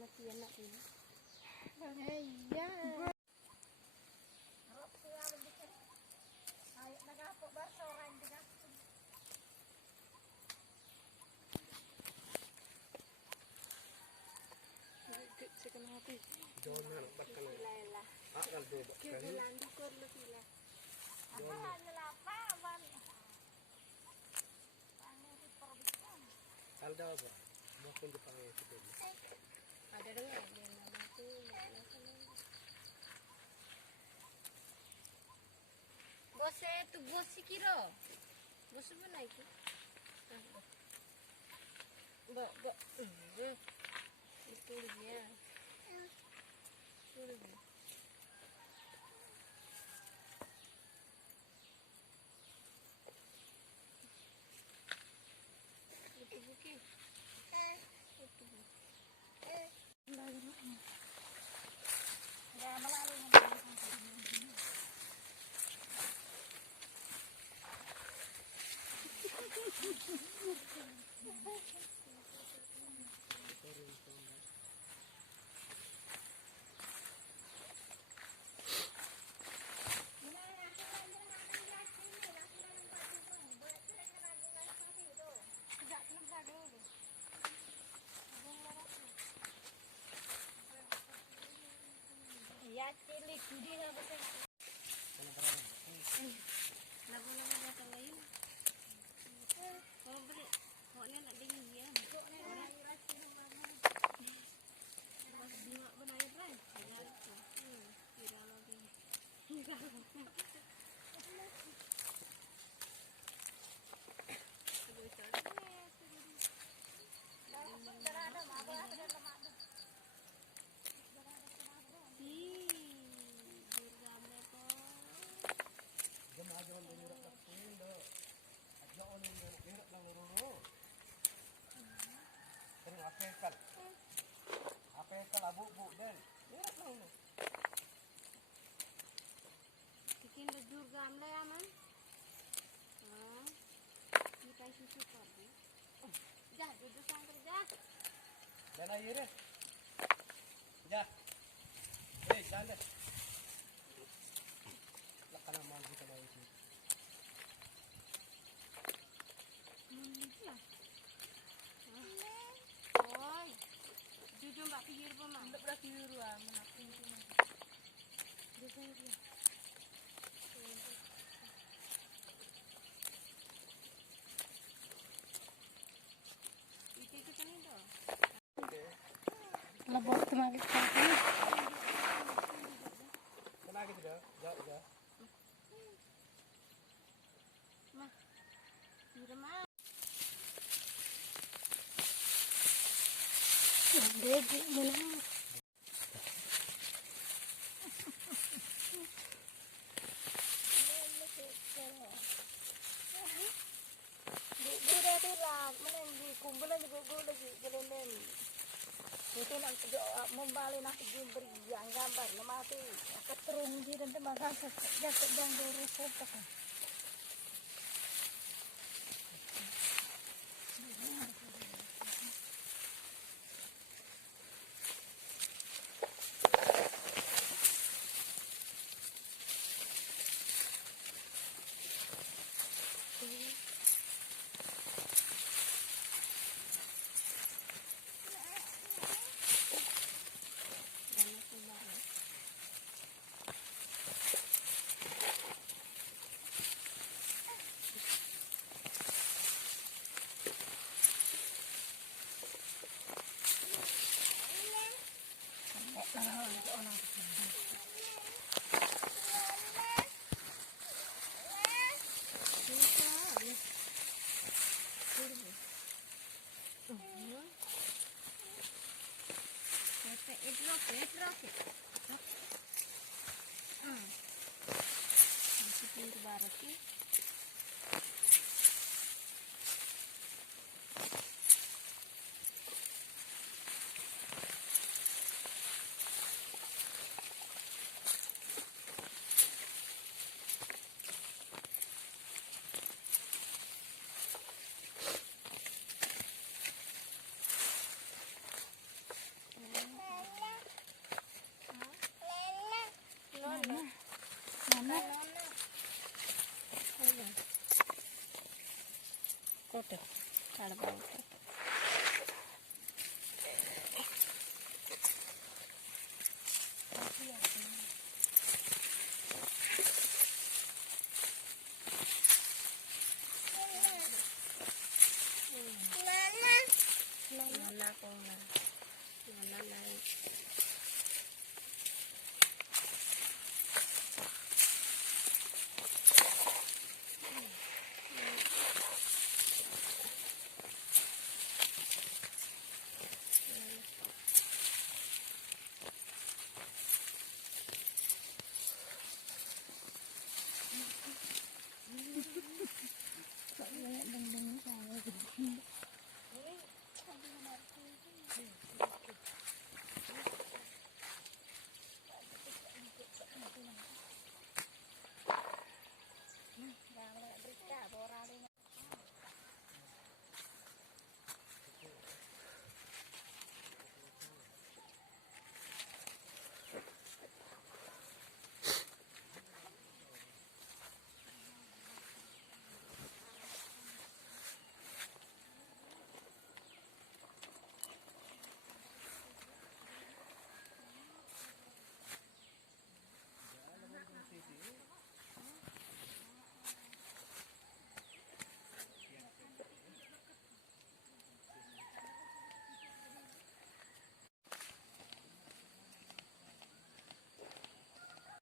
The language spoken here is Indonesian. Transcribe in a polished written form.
masih enak ini. Iya. Jangan makan. Akan bebas kan? Salda apa? Maupun Jepang ya itu. Ada dengar dia nama tu. Bos tu bos si kira. Bos mana itu? Ba. Itu dia. Itu dia. Ya cilik di apa sih? Lagu-lagu datang lain. Kalau beri, pokoknya nak dingin dia. Bunga benar kan? Ada tu. Kira lagi. Apa abu bu dan Bikin lejur gamle aman. Kita susu tadi. Dah duduk sang kerja. dan air deh. Ya. Jalan deh. Lakan amal kita mau itu. Oi. Duduk mbak pinggir pun mah. Tidak berarti ruang menapi itu. Duduk dia. Itu kan itu. Labor tenaga kaki. Kena gitu dah. Jauh. Mah. Irma. Begi mana? Dia tu lah, mana di kumpulan juga lagi gelendeng. Itu nak membalik nak beri yang gambar nama tu. Keterung di dan tembakan jaket dan dorong kan. Ito. Kalabaw ito. Nana ko na. Nana na.